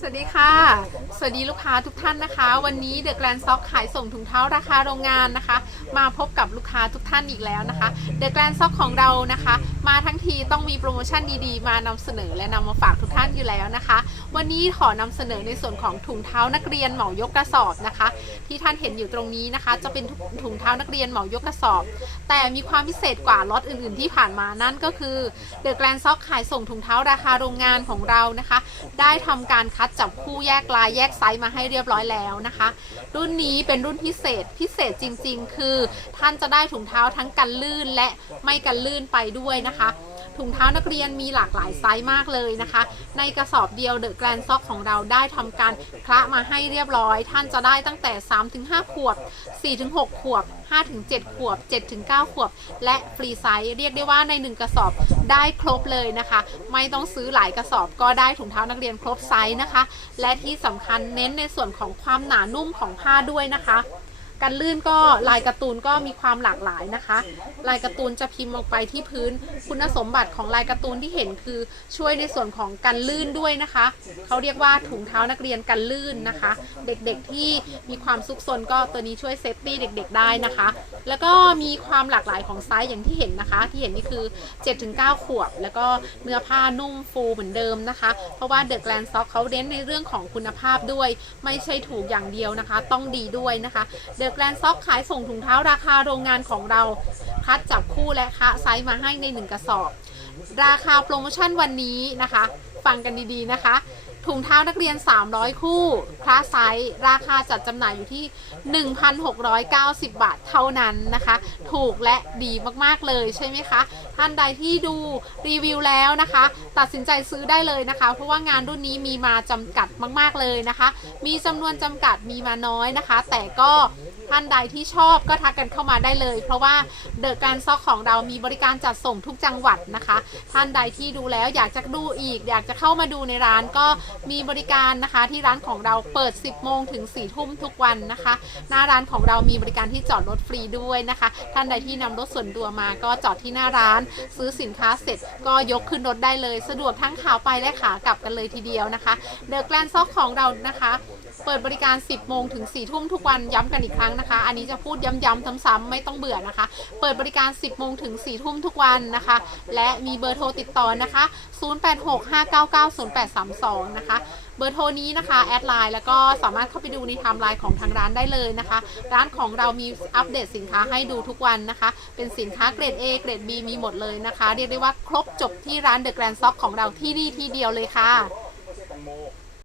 สวัสดีค่ะ สวัสดีลูกค้าทุกท่านนะคะ วันนี้เดอะแกรนซ็อกขายส่งถุงเท้าราคาโรงงานนะคะ มาพบกับลูกค้าทุกท่านอีกแล้วนะคะเดอะแกรนซ็อกของเรานะคะ มาทั้งทีต้องมีโปรโมชั่นดีๆ มานำเสนอและนำมาฝากทุกท่านอยู่แล้วนะคะ วันนี้ขอนำเสนอในส่วนของถุงเท้านักเรียนเหมายกกระสอบนะคะ ที่ท่านเห็นอยู่ตรงนี้นะคะ จะเป็นถุงเท้านักเรียนเหมายกกระสอบ แต่มีความพิเศษกว่าล็อตอื่นๆ ที่ผ่านมานั่นก็คือเดอะแกรนซ็อกขายส่งถุงเท้าราคาโรงงานของเรานะคะ ได้ทำการคัดจับคู่แยกลายแยกไซส์มาให้เรียบร้อยแล้วนะคะ รุ่นนี้เป็นรุ่นพิเศษพิเศษจริง ๆ คือ ท่านจะได้ถุงเท้าทั้งกันลื่นและไม่กันลื่นไปด้วยนะคะ ถุงเท้านักเรียนมีหลากหลายไซส์มากเลยนะคะ ในกระสอบเดียวเดอะแกรนซ็อกของเราได้ทำการคละมาให้เรียบร้อย ท่านจะได้ตั้งแต่ 3-5 ขวบ 4-6 ขวบ 5-7 ขวบ 7-9 ขวบ และฟรีไซส์เรียกได้ว่าใน 1 กระสอบได้ครบเลยนะคะ ไม่ต้องซื้อหลายกระสอบก็ได้ถุงเท้านักเรียนครบไซส์นะคะ และที่สำคัญเน้นในส่วนของความหนานุ่มของผ้าด้วยนะคะ กันลื่นก็ลายการ์ตูนก็มีความหลากหลายนะคะ ลายการ์ตูนจะพิมพ์ลงไปที่พื้น คุณสมบัติของลายการ์ตูนที่เห็นคือช่วยในส่วนของกันลื่นด้วยนะคะ เขาเรียกว่าถุงเท้านักเรียนกันลื่นนะคะ เด็กๆที่มีความซุกซนก็ตัวนี้ช่วยเซฟตี้เด็กๆ ได้นะคะ แล้วก็มีความหลากหลายของไซส์อย่างที่เห็นนะคะ ที่เห็นนี่คือ 7-9 ขวบ แล้วก็เนื้อผ้านุ่มฟูเหมือนเดิมนะคะ เพราะว่าเดอะแกรนซ็อกเขาเน้นในเรื่องของคุณภาพด้วย ไม่ใช่ถูกอย่างเดียวนะคะ ต้องดีด้วยนะคะเดอะแกรนซ็อกขายส่งถุงเท้าราคาโรงงานของเรา คัดจับคู่และคะไซส์มาให้ใน 1 กระสอบ ราคาโปรโมชั่นวันนี้นะคะ ฟังกันดีๆนะคะ ถุงเท้านักเรียน 300 คู่คลาสไซส์ราคาจัดจำหน่ายอยู่ที่ 1,690 บาทเท่านั้นนะคะ ถูกและดีมากๆเลยใช่ไหมคะ ท่านใดที่ดูรีวิวแล้วนะคะ ตัดสินใจซื้อได้เลยนะคะ เพราะว่างานรุ่นนี้มีมาจำกัดมาก ๆเลยนะคะ มีจำนวนจำกัดมีมาน้อยนะคะ แต่ก็ท่านใดที่ชอบก็ทักกันเข้ามาได้เลย เพราะว่าเดอะการซอกของเรามีบริการจัดส่งทุกจังหวัดนะคะ ท่านใดที่ดูแล้วอยากจะดูอีก อยากจะเข้ามาดูในร้านก็มีบริการนะคะ ที่ร้านของเราเปิด 10 โมงถึง 4 ทุ่มทุกวันนะคะ หน้าร้านของเรามีบริการที่จอดรถฟรีด้วยนะคะ ท่านใดที่นำรถส่วนตัวมาก็จอดที่หน้าร้านซื้อสินค้าเสร็จก็ยกขึ้นรถได้เลย สะดวกทั้งขาไปและขากลับกันเลยทีเดียวนะคะ เดอะแกลนซอกของเรานะคะ เปิดบริการ 10 โมงถึง 4 ทุ่มทุกวันย้ำกันอีกครั้งนะคะ อันนี้จะพูดย้ำๆซ้ำๆไม่ต้องเบื่อนะคะ เปิดบริการ 10 โมงถึง 4 ทุ่มทุกวันนะคะ และมีเบอร์โทรติดต่อนะคะ 0865990832 นะคะเบอร์โทรนี้นะคะแอดไลน์แล้วก็สามารถเข้าไปดูในไทม์ไลน์ของทางร้านได้เลยนะคะ ร้านของเรามีอัปเดตสินค้าให้ดูทุกวันนะคะ เป็นสินค้าเกรด A เกรด B มีหมดเลยนะคะ เรียกได้ว่าครบจบที่ร้านเดอะแกรนด์ซ็อกของเราที่นี่ที่เดียวเลยค่ะ